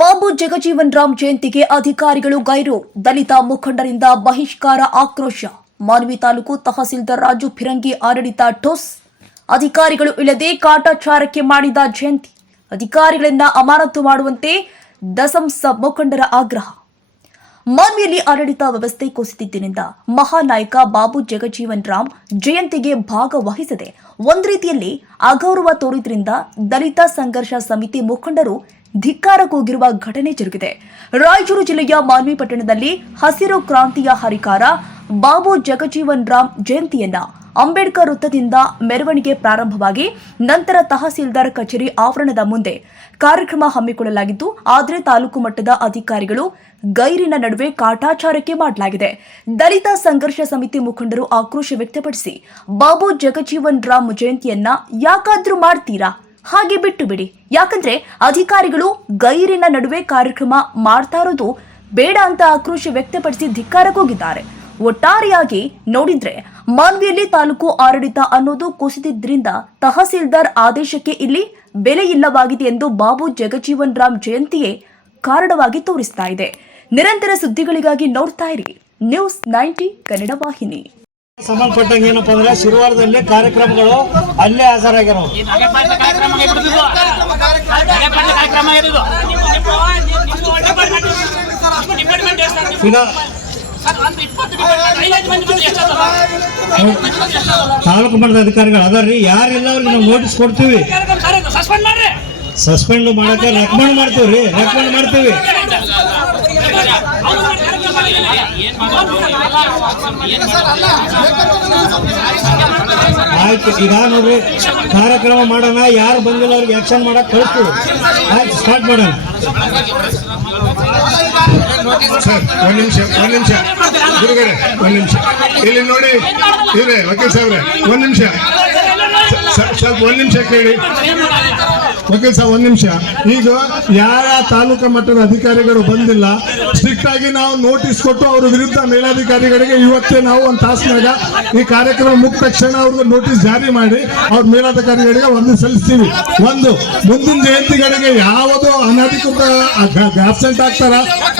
ಬಾಬು ಜಗಜೀವನ್ ರಾಮ್ ಜಯಂತಿಗೆ ಅಧಿಕಾರಿಗಳು ಗೈರು. ದಲಿತ ಮುಖಂಡರಿಂದ ಬಹಿಷ್ಕಾರ ಆಕ್ರೋಶ. ಮಾನ್ವಿ ತಾಲೂಕು ತಹಸೀಲ್ದಾರ್ ರಾಜು ಫಿರಂಗಿ ಆಡಳಿತ ಠೋಸ್. ಅಧಿಕಾರಿಗಳು ಇಲ್ಲದೆ ಕಾಟಾಚಾರಕ್ಕೆ ಮಾಡಿದ ಜಯಂತಿ. ಅಧಿಕಾರಿಗಳಿಂದ ಅಮಾನತು ಮಾಡುವಂತೆ ದಸಂಸ ಮುಖಂಡರ ಆಗ್ರಹ. ಮಾನ್ವಿಯಲ್ಲಿ ಆಡಳಿತ ವ್ಯವಸ್ಥೆ ಕುಸಿದಿದ್ದರಿಂದ ಮಹಾನಾಯಕ ಬಾಬು ಜಗಜೀವನ್ ರಾಮ್ ಜಯಂತಿಗೆ ಭಾಗವಹಿಸದೆ, ಒಂದು ರೀತಿಯಲ್ಲಿ ಅಗೌರವ ತೋರಿದ್ರಿಂದ ದಲಿತ ಸಂಘರ್ಷ ಸಮಿತಿ ಮುಖಂಡರು ಧಿಕ್ಕಾರ ಕೂಗಿರುವ ಘಟನೆ ಜರುಗಿದೆ. ರಾಯಚೂರು ಜಿಲ್ಲೆಯ ಮಾನ್ವಿ ಪಟ್ಟಣದಲ್ಲಿ ಹಸಿರು ಕ್ರಾಂತಿಯ ಹರಿಕಾರ ಬಾಬು ಜಗಜೀವನ್ ರಾಮ್ ಜಯಂತಿಯನ್ನ ಅಂಬೇಡ್ಕರ್ ವೃತ್ತದಿಂದ ಮೆರವಣಿಗೆ ಪ್ರಾರಂಭವಾಗಿ ನಂತರ ತಹಸೀಲ್ದಾರ್ ಕಚೇರಿ ಆವರಣದ ಮುಂದೆ ಕಾರ್ಯಕ್ರಮ ಹಮ್ಮಿಕೊಳ್ಳಲಾಗಿದ್ದು ಆದರೆ ತಾಲೂಕು ಮಟ್ಟದ ಅಧಿಕಾರಿಗಳು ಗೈರಿನ ನಡುವೆ ಕಾಟಾಚಾರಕ್ಕೆ ಮಾಡಲಾಗಿದೆ. ದಲಿತ ಸಂಘರ್ಷ ಸಮಿತಿ ಮುಖಂಡರು ಆಕ್ರೋಶ ವ್ಯಕ್ತಪಡಿಸಿ, ಬಾಬು ಜಗಜೀವನ್ ರಾಮ್ ಜಯಂತಿಯನ್ನ ಯಾಕಾದ್ರೂ ಮಾಡ್ತೀರಾ? ಹಾಗೆ ಬಿಟ್ಟು ಬಿಡಿ. ಯಾಕಂದ್ರೆ ಅಧಿಕಾರಿಗಳು ಗೈರಿನ ನಡುವೆ ಕಾರ್ಯಕ್ರಮ ಮಾಡ್ತಾ ಇರೋದು ಬೇಡ ಅಂತ ಆಕ್ರೋಶ ವ್ಯಕ್ತಪಡಿಸಿ ಧಿಕ್ಕಾರಕ್ಕೋಗಿದ್ದಾರೆ ಒಟ್ಟಾರೆಯಾಗಿ ನೋಡಿದ್ರೆ ಮಾನ್ವಿಯಲ್ಲಿ ತಾಲೂಕು ಆಡಳಿತ ಅನ್ನೋದು ಕುಸಿದಿದ್ದರಿಂದ ತಹಸೀಲ್ದಾರ್ ಆದೇಶಕ್ಕೆ ಇಲ್ಲಿ ಬೆಲೆ ಇಲ್ಲವಾಗಿದೆ ಎಂದು ಬಾಬು ಜಗಜೀವನ್ ರಾಮ್ ಜಯಂತಿಯೇ ಕಾರಣವಾಗಿ ತೋರಿಸ್ತಾ ಇದೆ. ನಿರಂತರ ಸುದ್ದಿಗಳಿಗಾಗಿ ನೋಡ್ತಾ ಇರಿ. ನ್ಯೂಸ್ ನೈಂಟಿ ಕನ್ನಡ ವಾಹಿನಿ. ಸಂಬಂಧಪಟ್ಟಂಗೆ ಏನಪ್ಪಾ ಅಂದ್ರೆ ಶಿರುವಾರದಲ್ಲಿ ಕಾರ್ಯಕ್ರಮಗಳು ಅಲ್ಲೇ ಹಾಜರಾಗ್ಯಾರ? ತಾಲೂಕು ಮಟ್ಟದ ಅಧಿಕಾರಿಗಳು ಅದಾರ್ರಿ ಯಾರಿಲ್ಲ ಅವ್ರಿಗೆ ನಾವು ನೋಟಿಸ್ ಕೊಡ್ತೀವಿ. ಸಸ್ಪೆಂಡ್ ಮಾಡಕ್ಕೆ ರೆಕಮೆಂಡ್ ಮಾಡ್ತೀವಿ ರೀ ರೆಕಮೆಂಡ್ ಮಾಡ್ತೀವಿ. ಆಯ್ತು, ಈಗ ಕಾರ್ಯಕ್ರಮ ಮಾಡೋಣ, ಯಾರು ಬಂದಿಲ್ಲ ಅವ್ರಿಗೆ ಆಕ್ಷನ್ ಮಾಡಕ್ ಕಳಿಸ್ತೀವಿ. ಆಯ್ತು ಸ್ಟಾರ್ಟ್ ಮಾಡೋಣ. ಸರ್, ಒಂದ್ ನಿಮಿಷ ಒಂದ್ ನಿಮಿಷ. ಗುರುಗಳೇ, ಒಂದ್ ನಿಮಿಷ. ಇಲ್ಲಿ ನೋಡಿ, ಇವ್ರೆ, ವಕೀಲ್ ಸಾಹೇಬ್ರೆ, ಒಂದ್ ನಿಮಿಷ. ಸ್ವಲ್ಪ ಒಂದ್ ನಿಮಿಷ ಕೇಳಿ. ವಕೀಲ್ ಸಾಹೇಬ್ ಒಂದ್ ನಿಮಿಷ. ಈಗ ಯಾರ ತಾಲೂಕು ಮಟ್ಟದ ಅಧಿಕಾರಿಗಳು ಬಂದಿಲ್ಲ ಸ್ಟ್ರಿಕ್ಟ್ ಆಗಿ ನಾವು ನೋಟಿಸ್ ಕೊಟ್ಟು ಅವ್ರ ವಿರುದ್ಧ ಮೇಲಾಧಿಕಾರಿಗಳಿಗೆ ಇವತ್ತೇ ನಾವು ಒಂದು ತಾಸಿನಾಗ ಈ ಕಾರ್ಯಕ್ರಮ ಮುಗಿದ ತಕ್ಷಣ ಅವ್ರಿಗೆ ನೋಟಿಸ್ ಜಾರಿ ಮಾಡಿ ಅವ್ರ ಮೇಲಾಧಿಕಾರಿಗಳಿಗೆ ಒಂದು ಸಲ್ಲಿಸ್ತೀವಿ. ಒಂದು, ಮುಂದಿನ ಜಯಂತಿಗಳಿಗೆ ಯಾವುದು ಅನಧಿಕೃತ ಆಬ್ಸೆಂಟ್ ಆಗ್ತಾರ,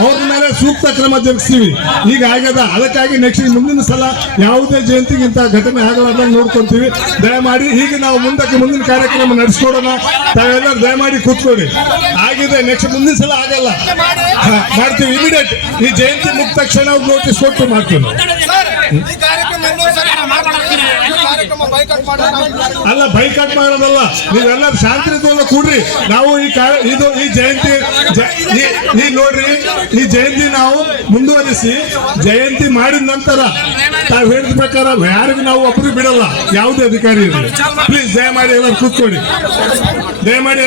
ಅವ್ರ ಮೇಲೆ ಸೂಕ್ತ ಕ್ರಮ ಜರುಗಿಸ್ತೀವಿ. ಈಗ ಆಗ್ಯದ, ಅದಕ್ಕಾಗಿ ನೆಕ್ಸ್ಟ್ ಮುಂದಿನ ಸಲ ಯಾವುದೇ ಜಯಂತಿಗಿಂತ ಘಟನೆ ಆಗಲಾರ್ದಂಗೆ ನೋಡ್ಕೊಂತೀವಿ. ದಯಮಾಡಿ ಈಗ ನಾವು ಮುಂದಕ್ಕೆ ಮುಂದಿನ ಕಾರ್ಯಕ್ರಮ ನಡೆಸ್ಕೊಡೋಣ. ತಾವೆಲ್ಲರೂ ದಯಮಾಡಿ ಕೂತ್ಕೊಳ್ಳಿ. ಆಗಿದೆ ನೆಕ್ಸ್ಟ್ ಮುಂದಿನ ಸಲ ಆಗಲ್ಲ ಮಾಡ್ತೀವಿ ಇಮಿಡಿಯೇಟ್ ಈ ಜಯಂತಿ ಮುಗಿದ ತಕ್ಷಣ ನೋಟಿಸ್ ಕೊಟ್ಟು ಮಾಡ್ತೀವಿ ನಾವು. ಈ ಕಾರ್ಯಕ್ರಮ ಇನ್ನೊಂದ್ಸರಿ ಮಾಡ್ಕೊಡ್ತೀನಿ. ಈ ಕಾರ್ಯಕ್ರಮ ಬೈಕಾಟ್ ಮಾಡೋದು ಅಲ್ಲ ಬೈಕಾಟ್ ಮಾಡೋದಲ್ಲ. ನೀವೆಲ್ಲ ಶಾಂತಿ ರೀತಿಯಲ್ಲ ಕೂಡ್ರಿ. ನಾವು ಈ ಇದು ಈ ಜಯಂತಿ ಈ ನೋಡ್ರಿ ಈ ಜಯಂತಿ ನಾವು ಮುಂದುವರಿಸಿ ಜಯಂತಿ ಮಾಡಿದ ನಂತರ ತಾವು ಹೇಳಿದ ಪ್ರಕಾರ ಯಾರಿಗೂ ನಾವು ಒಬ್ಬರು ಬಿಡಲ್ಲ. ಯಾವುದೇ ಅಧಿಕಾರಿ ಇರಲಿ. ಪ್ಲೀಸ್ ದಯಮಾಡಿ ಎಲ್ಲರೂ ಕೂತ್ಕೊಳ್ಳಿ. ದಯಮಾಡಿ